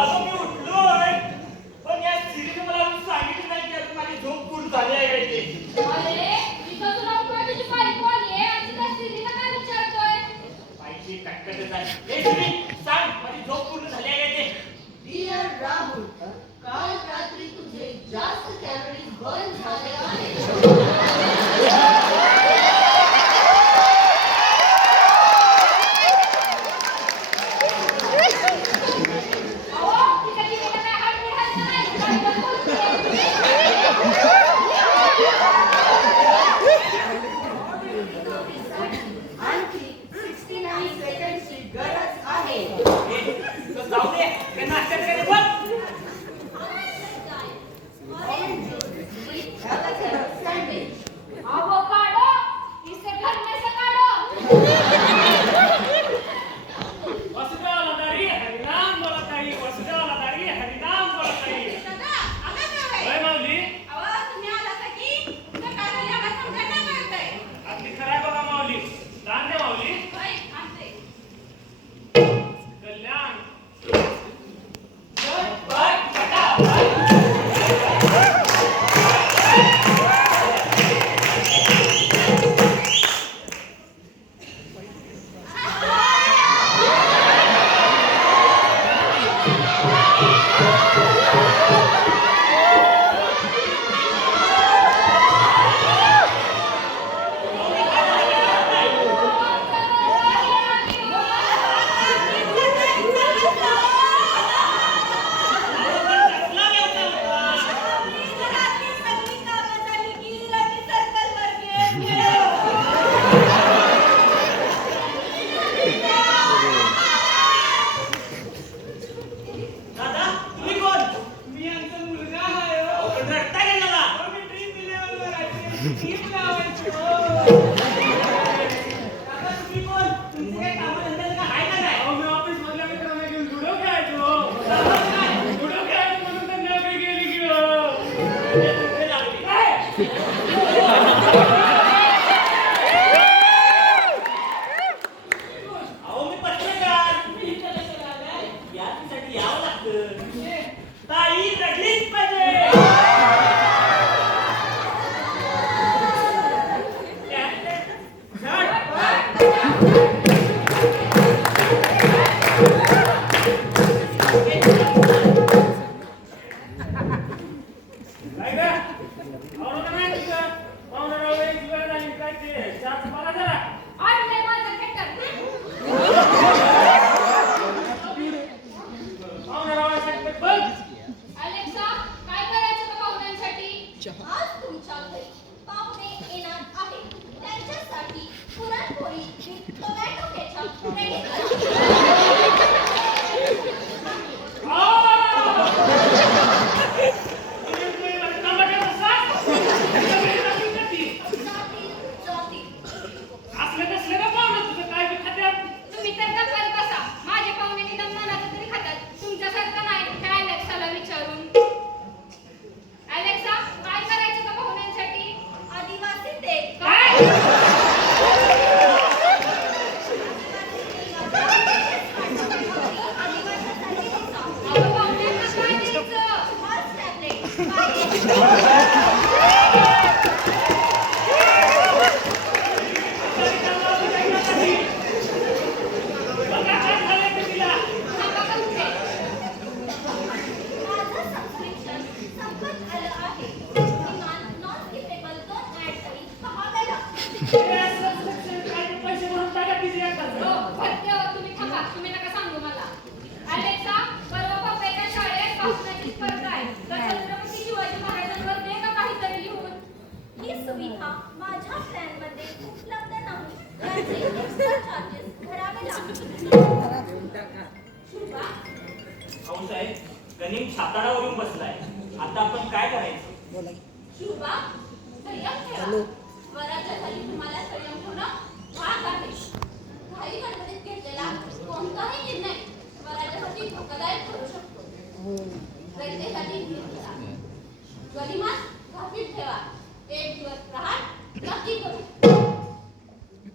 अगं मी उठलोय, पण या स्त्रीने मला अजून सांगितलं नाही की आता माझी झोप पूर्ण झाली आहे काय ते. अरे इथं तुला उठवाय तुझी बायको आली आहे आणि त्या स्त्रीला काय विचारतोय? बाईची कटकट झाली. ए स्त्री, सांग माझी झोप पूर्ण झाली आहे काय ते. डिअर राहुल, काल रात्री तुझे जास्त कॅलरीज बर्न झाले आहेत. आणखी 69 सेकंडची गरज आहे. तुला जाऊ दे, ते नाश्ता करायला बोल. avocado, इसे घर में से काढो. वसुदेवाला दारी हरिनाम बोलत आहे, वसुदेवाला दारी हरिनाम बोलत आहे. दादा, आला का बाई? होय माऊली, अहो, तुम्ही आलात की? तुमच्या कानाला आवाज समजायला काय कळतंय? आपली खराय बघा माऊली. दान दे माऊली. होय, आणते. कल्याण. बाय, फटा, बाय. दादा, तुम्ही कोण? मी यांचा मुलगा आहे हो. आपण रडता गेला ना. मी ड्रीम इलेव्हनवर आहे. ड्रीम लावायची हो. दादा, तुम्ही कोण? तुमचे काही कामधंदे का आहे का नाही? अहो, मी ऑफिस मधल्या मित्रांना घेऊन लुडो खेळायचो हो. दादा, काय? लुडो खेळायचो म्हणून तर नोकरी गेली की हो. हे कुठे लागली? अहो, मी पत्रकार. यासाठी यावं लागतं. ताई रडलीच पाहिजे. काय गं? आवडलं का नाही तुझं? पाहुण्याराव यायची वेळ झाली काय ते? चहाचं बघा जरा. आणलंय माझं खेटर. पाहुण्यारावासाठी पण बघ. अलेक्सा, काय करायचं का पाहुण्यांसाठी? आज तुमच्याकडे पाहुणे येणार आहेत. त्यांच्यासाठी puran poli with tomato ketchup ready करा. जातील. असलं कसलं का पाहुणं तुझं काय बी खात्यात? तुम्ही तर गप्पच बसा. माझे पाहुणे निदान मनाचं तरी खातात. तुमच्यासारखं नाही. त्या अलेक्साला विचारून. अलेक्सा, काय करायचं का पाहुण्यांसाठी? आदिवासी तेल. काय? अगं, पाहुण्यांना काय द्यायचं? Pulse tablet. काय? बघा काय झालंय ते तिला. सांगा का कुठे? माझं सबस्क्रिप्शन संपत आलं आहे. किमान non-skippable 2 ॲड तरी पाहावे लागतील. हे असं लक्ष काय ते पैसे भरून टाका तिचे एकदाच. हो, भरते हो, तुम्ही थांबा. तुम्ही नका सांगू मला. अलेक्सा, परवा पप्पाच्या शाळेत भाषणाची स्पर्धा आहे. तर छत्रपती शिवाजी महाराजांवर दे का काहीतरी लिहून. ही सुविधा माझ्या प्लॅनमध्ये उपलब्ध नाही. त्याचे एक्स्ट्रा चार्जेस भरावे लागतील. शुभा, अहो साहेब, गणिम सातारावरून बसलाय. आता आपण काय करायचं? शुभा, संयम ठेवा. वराच्या खाली तुम्हाला संयम ठेवणं भाग आहे. घाई गडबडीत घेतलेला कोणताही निर्णय वराच्यासाठी धोकादायक ठरू शकतो. रयतेसाठी धीर धरा. गनिमात घाफीत ठेवा. एक दिवस प्रहार नक्की करू.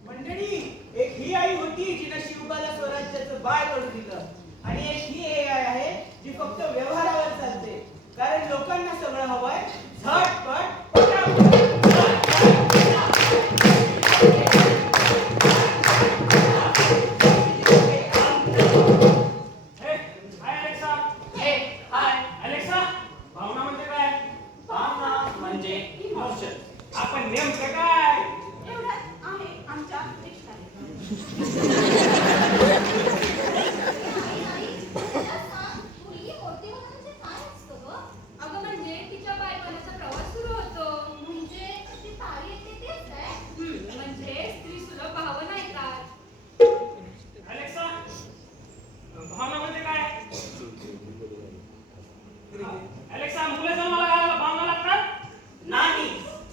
मंडळी, एक ही आई होती जिने शिवबाला स्वराज्याचं बाळ करून दिलं आणि एक ही आई आहे जी फक्त व्यवहारावर चालते. कारण लोकांना सगळं हवंय झटपट पटापट. हे, हाय अलेक्सा. अलेक्सा, भावना म्हणजे काय? भावना म्हणजे इमोशन. आपण नेमकं काय? एवढंच आहे आमच्या डिक्शनरीत. मुलगी मोठी होणं म्हणजे काय असतं गं? अगं म्हणजे तिच्या बालपणाचा प्रवास सुरू होतो. म्हणजे ती तारी येते तेच काय? म्हणजे स्त्री सुलभ भावना येतात. अलेक्सा, भावना म्हणजे काय? अलेक्सा, मुलं जन्माला घालायला भावना लागतात? नाही,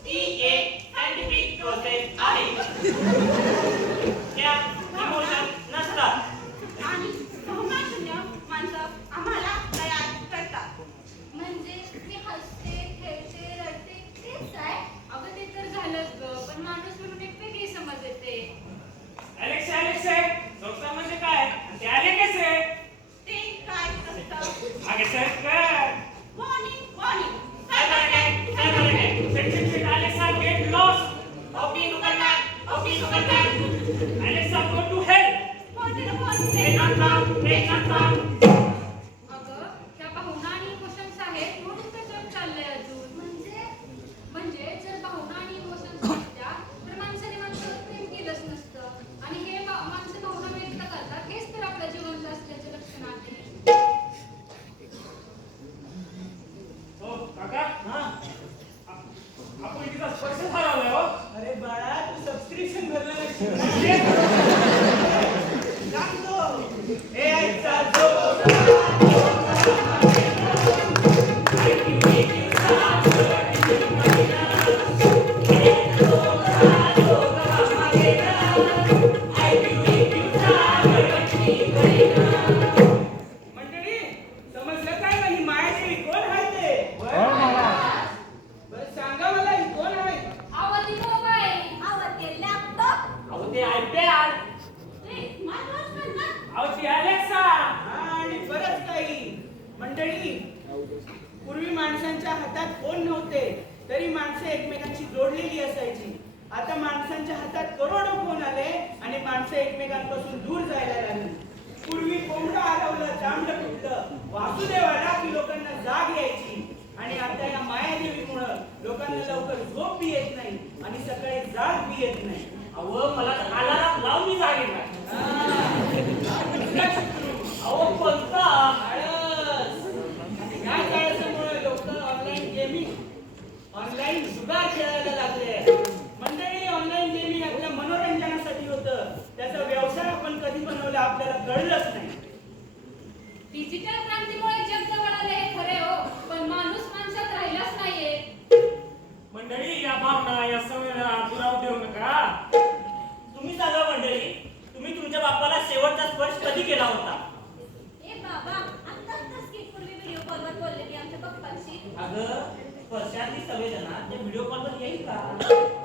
ती एक सायंटिफिक प्रोसेस आहे. त्या इमोशन नसतात. आणि भावनाशून्य माणसं आम्हाला तयार करतात. म्हणजे मी हसते, खेळते, रडते तेच काय? अगं ते तर झालंच ग, पण माणूस म्हणून एक वेगळी समज येते. अलेक्सा, संसार म्हणजे काय? ते आले कसे? ते काय असतं? आगे सर कर. वॉर्निंग. काय फरक आहे? काय फरक आहे? Shit, Alexa get lost. OP Superman. Alexa go to hell. Take not down. अगं त्या भावना आणि इमोशन्स आहेत म्हणून तर जग चाललंय अजून. म्हणजे जर भावना आणि इमोशन्स नसत्या तर माणसाने माणसावर प्रेम केलंच नसतं. आणि हे माणसं भावना व्यक्त करतात हेच तर आपलं जिवंत असल्याचं लक्षण आहे. हो काका, हा? आपण तिचा स्पर्श हरवलाय हो. अरे बाळा तू सबस्क्रिप्शन भरलं नाही. म्हणजे? सांगतो हे आईचा जो मंडळी समजलं काय ना ही मायादेवी कोण आहे ते? बरं सांगा मला ही कोण आहे? आवडती मोबाईल. आवडते लॅपटॉप. अहो ते iPad. ते स्मार्टवॉच म्हणतात. अहो ती अलेक्सा. हा, आणि बरंच काही. मंडळी पूर्वी माणसांच्या हातात फोन नव्हते तरी माणसं एकमेकांशी जोडलेली असायची. आता माणसांच्या हातात करोडो फोन आले आणि माणसं एकमेकांपासून दूर जायला लागली. पूर्वी कोंबडं हरवलं, जांभळं फुटलं, वासुदेव आला की लोकांना जाग यायची. आणि आता या मायादेवीमुळं लोकांना लवकर झोप बी येत नाही आणि सकाळी जाग बी येत नाही. अहो मला तर अलार्म लावून मी जागे नाही. अहो कोणता? आळस. आणि या काळामुळे लोक ऑनलाईन गेमिंग, ऑनलाईन जुगार खेळायला लागले. मंडळी ऑनलाईन गेमिंग आपल्या मनोरंजनासाठी होतं. त्याचा व्यवसाय आपण कधी बनवला आपल्याला कळलंच नाही. डिजिटल क्रांतीमुळे जग जवळ आले हे खरे हो, पण माणूस माणसात राहिलाच नाहीये. मंडळी या भावना या सवयीला दुराव देऊ नका. तुम्ही सांगा मंडळी, तुम्ही तुमच्या बाप्पाला शेवटचा स्पर्श कधी केला होता? ए बाबा, आत्ताच पूर्वी व्हिडिओ कॉलवर बोलले मी आमच्या पप्पांशी. अगं स्पर्शातली संवेदना त्या व्हिडिओ कॉलवर येईल का?